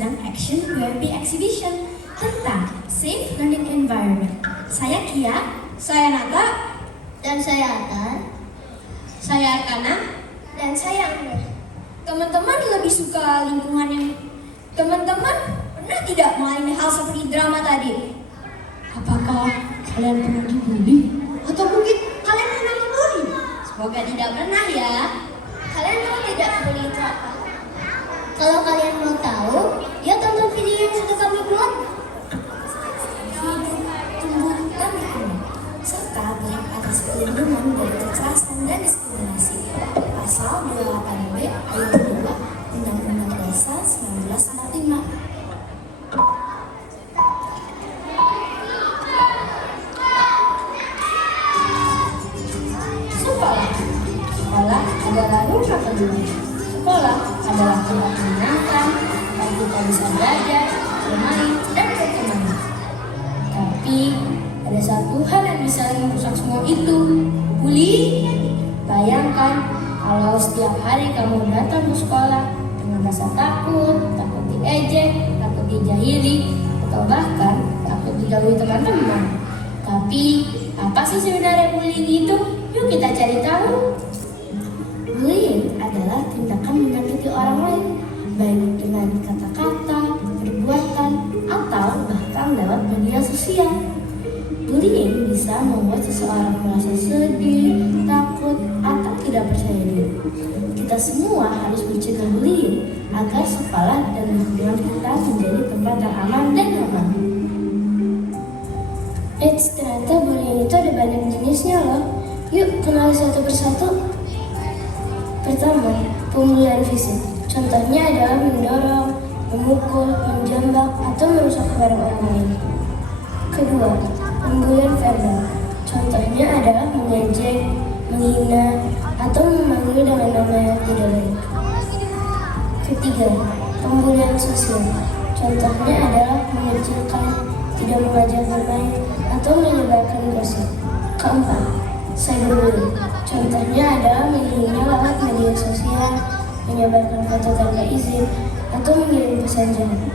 sedang Action WMP Exhibition tentang Safe Learning Environment. Saya Kia, Saya Nata, Dan saya Atan. saya Arkana. Dan saya Angga. teman-teman lebih suka lingkungan yang teman-teman pernah tidak mengalami hal seperti drama tadi? Apakah kalian pernah dibully? Atau mungkin kalian pernah dibully? Semoga tidak pernah ya. Kalian tahu tidak bully itu apa? Kalau kalian mau tahu, ya tonton video yang sudah kami buat. Hidup, tumbuh, dan berkembang, serta berhak atas perlindungan dari kekerasan dan diskriminasi. Pasal 28B ayat 2 Undang-Undang Dasar 1945. Sekolah adalah rumah kedua. Sekolah adalah tempat menyenangkan, tempat kita bisa belajar, bermain, dan berteman. Tapi ada satu hal yang bisa merusak semua itu, bullying. Bayangkan kalau setiap hari kamu datang ke sekolah dengan rasa takut diejek, takut dijahili, atau bahkan takut dijauhi teman-teman. Tapi apa sih sebenarnya bullying itu? Yuk kita cari tahu. Bullying adalah tindakan menyakiti orang lain, baik dengan kata-kata, perbuatan, atau bahkan lewat media sosial. Bullying bisa membuat seseorang merasa sedih, takut, atau tidak percaya diri. Kita semua harus mencegah bullying agar sekolah dan lingkungan kita menjadi tempat yang aman dan nyaman. Ternyata bullying itu ada banyak jenisnya loh. Yuk kenali satu persatu. Pertama, pembulian fisik. Contohnya adalah mendorong, memukul, menjambak, atau merusak barang orang lain. Kedua, pembulian verbal. Contohnya adalah mengejek, menghina, atau memanggil dengan nama yang tidak baik. Ketiga, pembulian sosial. Contohnya adalah mengecilkan, tidak mengajak bermain, atau menyebarkan gosip. Keempat, cyberbullying. Contohnya adalah menghina lewat media sosial, menyebarkan foto tanpa izin, atau mengirim pesan jahat.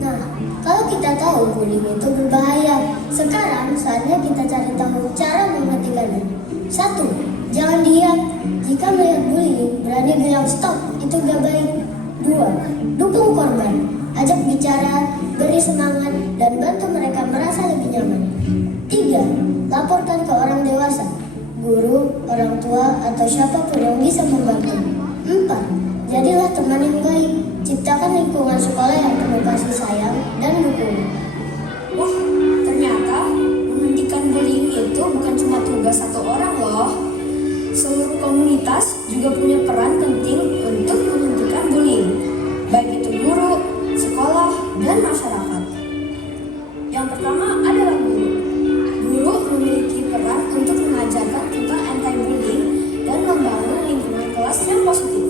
Nah, kalau kita tahu bullying itu berbahaya, sekarang saatnya kita cari tahu cara menghentikannya. 1. Jangan diam. Jika melihat bullying, berani bilang stop, itu gak baik. 2. Dukung korban. Ajak bicara, beri semangat, dan bantu mereka merasa lebih nyaman. 3. Laporkan ke orang dewasa, guru, orang tua, atau siapapun yang bisa membantu. 4. Jadilah teman yang baik. Ciptakan lingkungan sekolah yang penuh kasih sayang dan dukungan. Wah, ternyata menghentikan bullying itu bukan cuma tugas satu orang loh. Seluruh komunitas juga punya peran penting untuk menghentikan bullying, baik itu guru, sekolah, dan masyarakat. Yang pertama adalah guru. Guru memiliki peran untuk mengajarkan tentang anti-bullying dan membangun lingkungan kelas yang positif.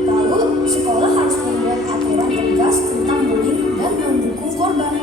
Lalu, sekolah harus membuat aturan tegas tentang bullying dan mendukung korban.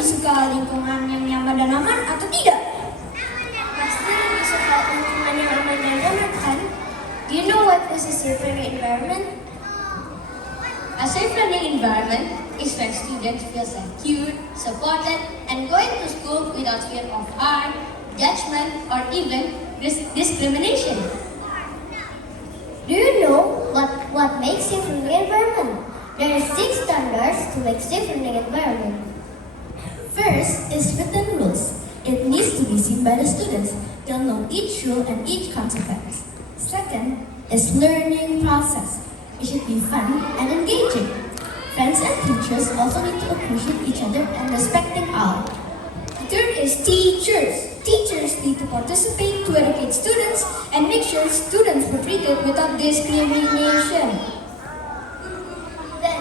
lebih suka lingkungan yang nyaman dan aman atau tidak? Pasti lebih suka lingkungan yang aman dan aman kan? Do you know what is a safe learning environment? A safe learning environment is when students feel secure, supported, and going to school without fear of harm, judgment, or even discrimination. Do you know what makes safe learning environment? There are 6 standards to make safe learning environment. First is written rules. It needs to be seen by the students. They'll know each rule and each consequence. Second is learning process. It should be fun and engaging. Friends and teachers also need to appreciate each other and respecting all. Third is teachers. Teachers need to participate to educate students and make sure students were treated without discrimination. Then,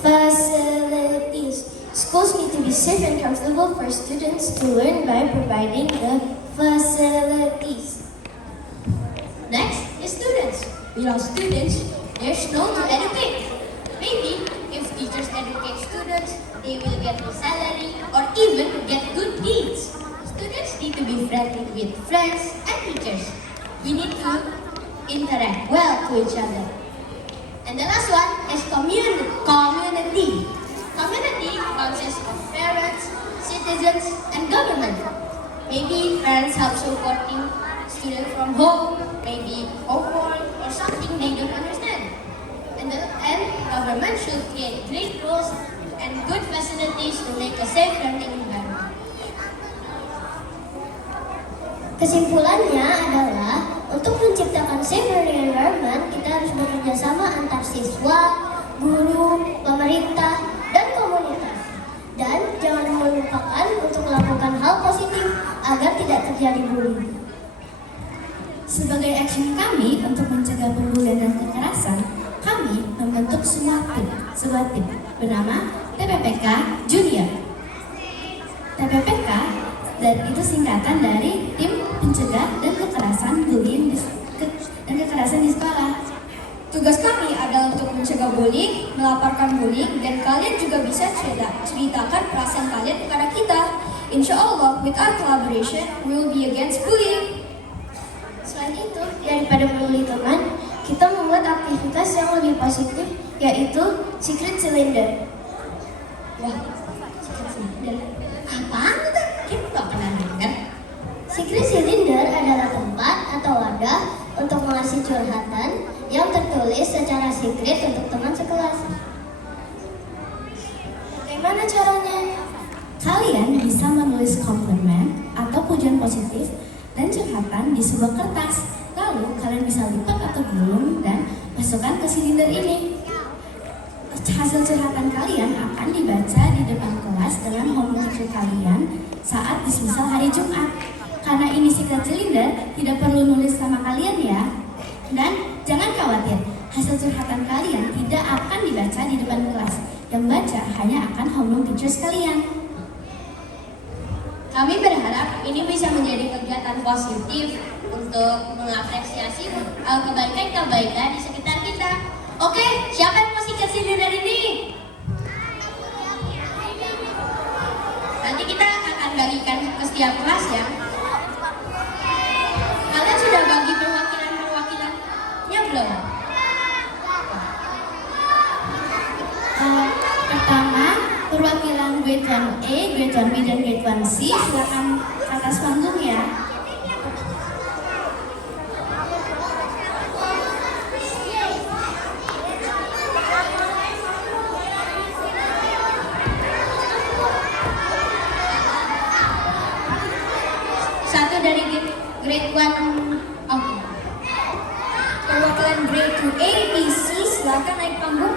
facilities. Schools need to be safe and comfortable for students to learn by providing the facilities. Next is students. Without students, there's no to educate. Maybe if teachers educate students, they will get a salary or even get good grades. Students need to be friendly with friends and teachers. We need to interact well to each other. And the last one is community. Community consists of parents, citizens, and government. Maybe parents help supporting students from home, maybe homework or something they don't understand. And government should create great rules and good facilities to make a safe learning environment. Kesimpulannya adalah untuk menciptakan safe learning environment, kita harus bekerja sama antar siswa, guru, pemerintah, dan komunitas. Dan jangan melupakan untuk melakukan hal positif agar tidak terjadi bullying. Sebagai action kami untuk mencegah pembulian dan kekerasan, kami membentuk sebuah tim bernama TPPK Junior. TPPK dan itu singkatan dari Tim Pencegah dan Kekerasan Bullying dan Kekerasan di Sekolah. Tugas kami adalah untuk mencegah bullying, melaporkan bullying, dan kalian juga bisa ceritakan perasaan kalian kepada kita. Insya Allah, with our collaboration, we will be against bullying. Selain itu, daripada membuli teman, kita membuat aktivitas yang lebih positif, yaitu Secret Cylinder. Wah, secret cylinder. Apaan itu? Kita nggak pernah dengar. Secret Cylinder adalah tempat atau wadah untuk mengasih curhatan yang tertulis secara secret untuk teman sekelas. Bagaimana caranya? Kalian bisa menulis komplimen atau pujian positif dan curhatan di sebuah kertas. Lalu kalian bisa lipat atau gulung dan masukkan ke silinder ini. Hasil curhatan kalian akan dibaca di depan kelas dengan homeroom teacher kalian saat dismissal hari Jumat. Karena ini secret cylinder, tidak perlu nulis nama kalian ya. Dan jangan khawatir, hasil curhatan kalian tidak akan dibaca di depan kelas. Yang baca hanya akan homeroom teachers kalian. Kami berharap ini bisa menjadi kegiatan positif untuk mengapresiasi kebaikan-kebaikan di sekitar kita. Oke, siapa yang mau secret cylinder ini? Nanti kita akan bagikan ke setiap kelas ya. Kalian sudah bagi perwakilan-perwakilannya belum? Pertama, perwakilan grade 1A, grade 1B, dan grade 1C silakan ke atas panggung ya. Satu dari grade 1. Oke. Perwakilan grade 2A, B, C, silakan naik panggung.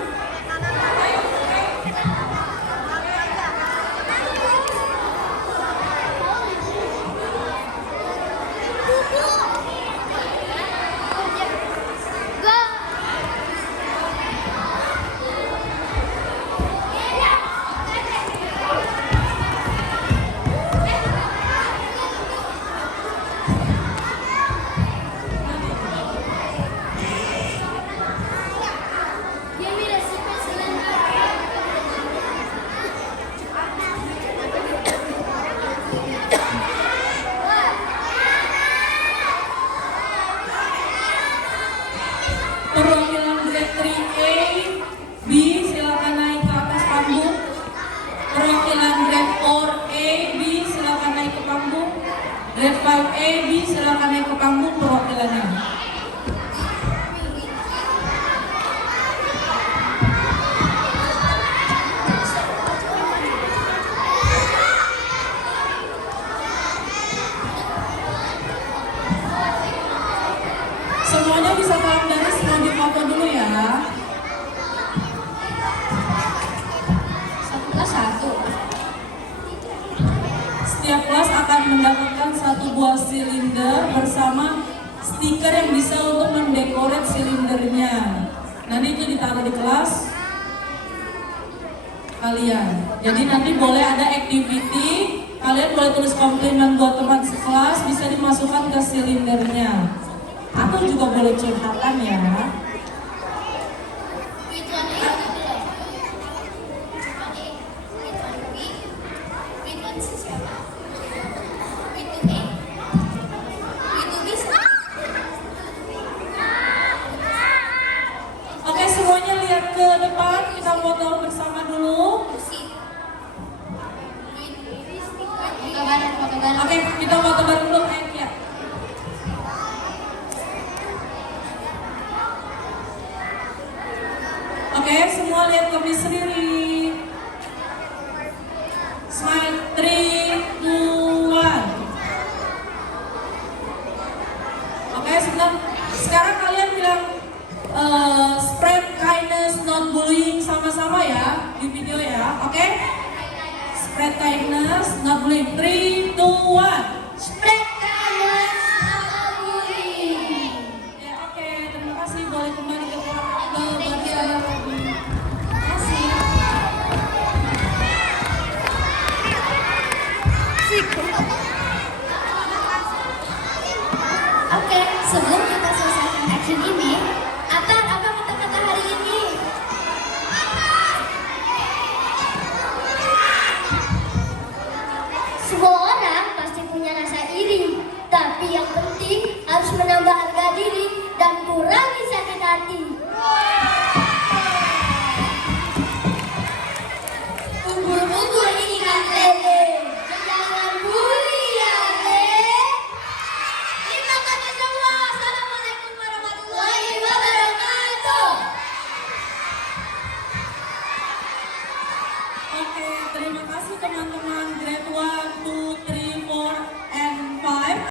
sebuah silinder bersama stiker yang bisa untuk mendekorate silindernya. Nanti itu ditaruh di kelas kalian. Jadi nanti boleh ada activity, kalian boleh tulis komplimen buat teman sekelas, bisa dimasukkan ke silindernya. Atau juga boleh curhatan ya. Oke, semuanya lihat ke depan, kita foto bersama dulu. Oke, kita foto bareng dulu, ya. Oke, semua lihat ke Miss Riri. Smile, 3, 2, 1. Oke, sekarang kalian bilang spread kindness, not bullying sama-sama ya di video ya, oke? Spread kindness, not bullying. 3, 2, 1. Spread